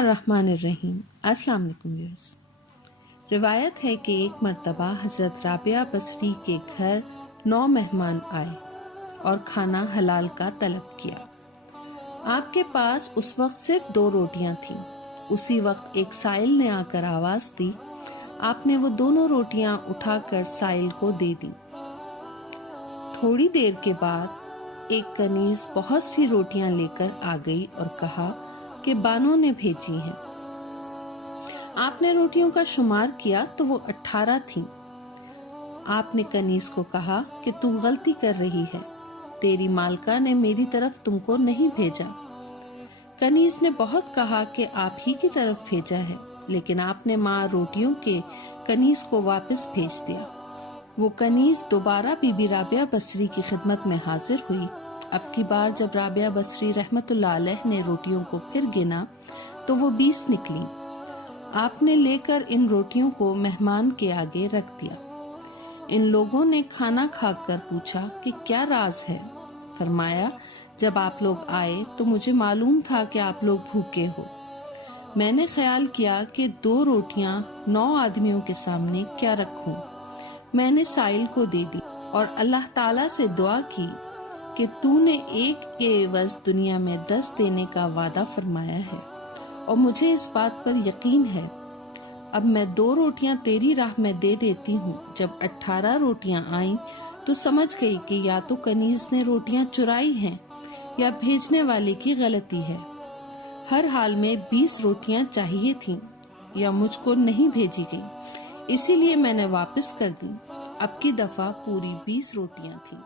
बिस्मिल्लाहिर्रहमानिर्रहीम। अस्सलाम वालेकुम व्यूअर्स। रिवायत है कि एक मर्तबा हजरत राबिया बसरी के घर 9 मेहमान आए और खाना हलाल का तलब किया। आपके पास उस वक्त सिर्फ 2 रोटियां थीं। उसी वक्त एक साइल ने आकर आवाज दी। आपने वो दोनों रोटियां उठाकर साइल को दे दी। थोड़ी देर के बाद एक कनीज बहुत सी रोटियां लेकर आ गई और कहा कि बानों ने भेजी हैं। आपने रोटियों का शुमार किया तो वो 18 थीं। आपने कनीज को कहा कि तू गलती कर रही है, तेरी मालका ने मेरी तरफ तुमको नहीं भेजा। कनीज ने बहुत कहा कि आप ही की तरफ भेजा है, लेकिन आपने माँ रोटियों के कनीज को वापस भेज दिया। वो कनीज दोबारा बीबी राबिया बसरी की खिदमत में हाजिर हुई। अब की बार जब राबिया बसरी रहमतुल्लाह अलैह ने रोटियों को फिर गिना तो वो 20 निकली। आपने लेकर इन रोटियों को मेहमान के आगे रख दिया। इन लोगों ने खाना खाकर पूछा कि क्या राज है। फरमाया, जब आप लोग आए तो मुझे मालूम था कि आप लोग भूखे हो। मैंने ख्याल किया कि 2 रोटियां 9 आदमियों के सामने क्या रखूं। मैंने साइल को दे दी और अल्लाह ताला से दुआ की कि तूने एक के एवज दुनिया में 10 देने का वादा फरमाया है और मुझे इस बात पर यकीन है। अब मैं 2 रोटियां तेरी राह में दे देती हूँ। जब 18 रोटियां आईं तो समझ गई कि या तो कनीज ने रोटियां चुराई हैं या भेजने वाले की गलती है। हर हाल में 20 रोटियां चाहिए थीं या मुझको नहीं भेजी गई, इसीलिए मैंने वापस कर दी। अब की दफा पूरी 20 रोटियां थीं।